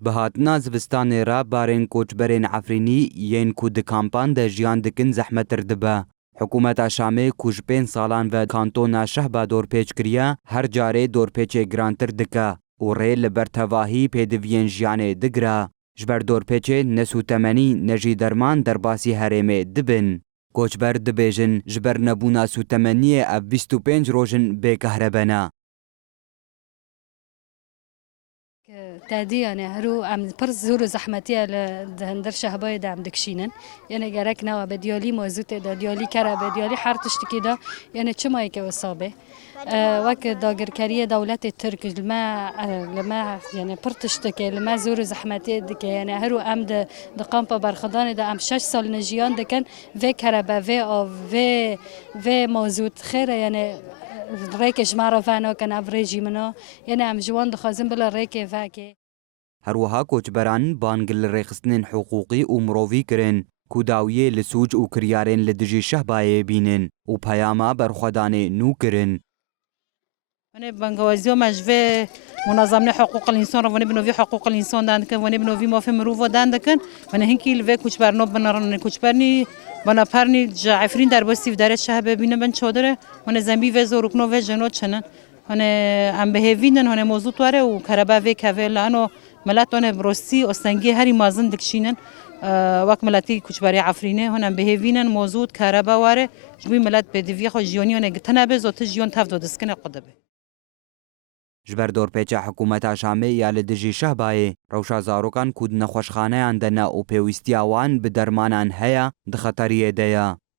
بهاتنا زوستانê re barên koçberên Efrînî yên ku di kampan de jiyan dikin zehmettir dibe. Hikûmeta Şamê ku ji 5 salan ve kantona Şehba dorpêç kiriye, her carê dorpêçê girantir dike û rê li ber tevahî pêdiviyên jiyanê digire. Ji ber dorpêçê ne sûtemenî ne jî derman derbasî herêmê dibin. Koçber dibêjin ji ber nebûna sûtemeniyê ev 25 rojin bêkehrebe ne. تادي يعني هرو عم برز زورو زحمتية لهندر شهباي دا عم دكشينن يعني جارك نوا بديالي موزوت دا ديالي كرا بديالي حارتش كده يعني شو يك وصابه وقت داگر كريه دولة الترك لما يعني برتشتك لما زورو زحمتي دك يعني هرو ام د قامبا برخدان دا ام 6 سال نجيان دكن في كربا في او في موزوت خير يعني ریکش مرا فنا کن افریجی منو یعنی ام جوان دخوازم بلا ریک فاکی. هروها کوچبران بانگل رخصتن حقوقی و مروی کرن کوداویه لسوج و کریارن لدجی شهبای بینن و پیاما برخدانه نو کرن. من بانگوازیو مجوی منظمه حقوق الانسان رو بنوی حقوق الانسان داند کن بنوی مافهم رو داند کن و هنکی لوی کوچبرنو بنارن کوچبرنی بنا پرنی جعفرین در بسیف درت شهب ببینه من چادره من زنبی و زورکنو و جنوت چنن من ام بهوینن هن موضوع تواره و کربا و کاول لانو ملاتون بروسی استنگی هری مازن دکشینن وقت ملاتی کوچبری عفرینه هن بهوینن موضوع کربا واره جوی ملات بدوی خو جیونی هن تنابه زوت جیون تفدو دسکنه قدبه. جبر دورپێچە حکوومەتا شامێ یا لە دژی شەهبایê ڕەوشە زارۆکان کود نەخۆشخانەیان دەنا و پێویستیاوان bi dermanan heye di xeteriyê de ye.